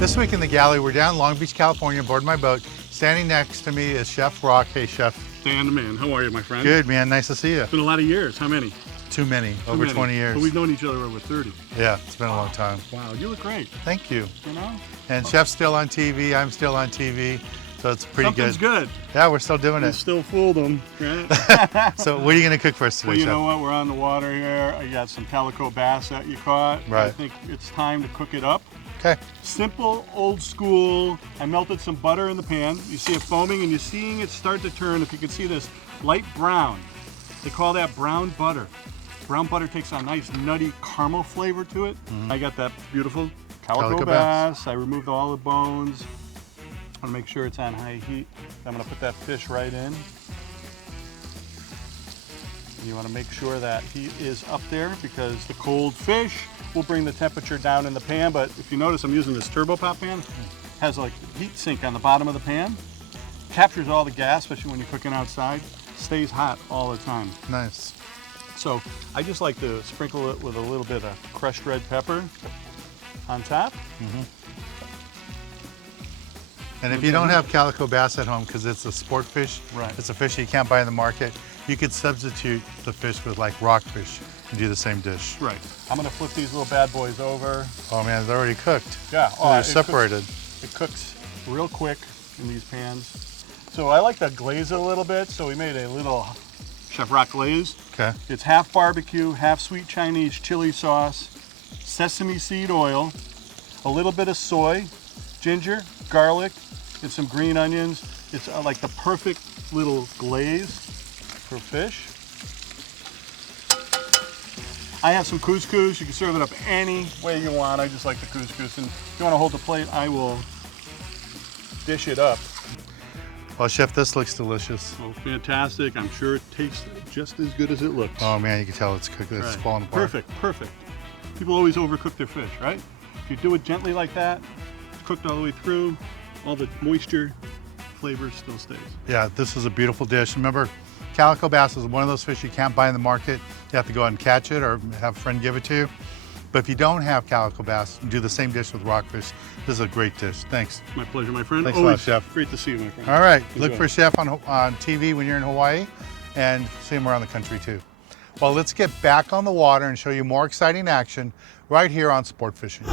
This week in the galley, we're down in Long Beach, California, aboard my boat. Standing next to me is Chef Rock. Hey, Chef. Dan the man, how are you, my friend? Good, man. Nice to see you. It's been a lot of years. How many? Too many. Over 20 years. But we've known each other over 30. Yeah, it's been a long time. Wow, you look great. Thank you. You know? And Chef's still on TV. I'm still on TV. So it's pretty Something's good. Yeah, we're still doing We it. still fooled them, right? So what are you going to cook for us today, Well, you Chef? know what? We're on the water here. I got some calico bass that you caught. Right. I think it's time to cook it up. Okay. Simple, old school. I melted some butter in the pan. You see it foaming and you're seeing it start to turn. If you can see this light brown, they call that brown butter. Brown butter takes a nice nutty caramel flavor to it. I got that beautiful calico bass. I removed all the bones. I want to make sure it's on high heat. I'm going to put that fish right in. You want to make sure that heat is up there because the cold fish will bring the temperature down in the pan. But if you notice, I'm using this turbo pop pan. It has like heat sink on the bottom of the pan. Captures all the gas, especially when you're cooking outside. Stays hot all the time. Nice. So I just like to sprinkle it with a little bit of crushed red pepper on top. And if you don't have calico bass at home because it's a sport fish, Right. it's a fish you can't buy in the market, you could substitute the fish with like rockfish and do the same dish. Right. I'm going to flip these little bad boys over. Oh man, they're already cooked. Yeah. So they're it separated. It cooks real quick in these pans. So I like to glaze it a little bit. So we made a little Chef Rock glaze. Okay. It's half barbecue, half sweet Chinese chili sauce, sesame seed oil, a little bit of soy, ginger, garlic, and some green onions. It's like the perfect little glaze for fish. I have some couscous. You can serve it up any way you want. I just like the couscous. And if you want to hold the plate, I will dish it up. Well, Chef, this looks delicious. Oh, fantastic. I'm sure it tastes just as good as it looks. Oh man, you can tell it's cooked. It's Right. falling apart. Perfect, perfect. People always overcook their fish, right? If you do it gently like that, cooked all the way through, all the moisture, flavor still stays. Yeah, this is a beautiful dish. Remember, calico bass is one of those fish you can't buy in the market. You have to go out and catch it or have a friend give it to you. But if you don't have calico bass, do the same dish with rockfish. This is a great dish. Thanks. My pleasure, my friend. Thanks a lot, Always Chef. great to see you, my friend. All right, Enjoy. look for Chef on TV when you're in Hawaii and see him around the country too. Well, let's get back on the water and show you more exciting action right here on Sport Fishing.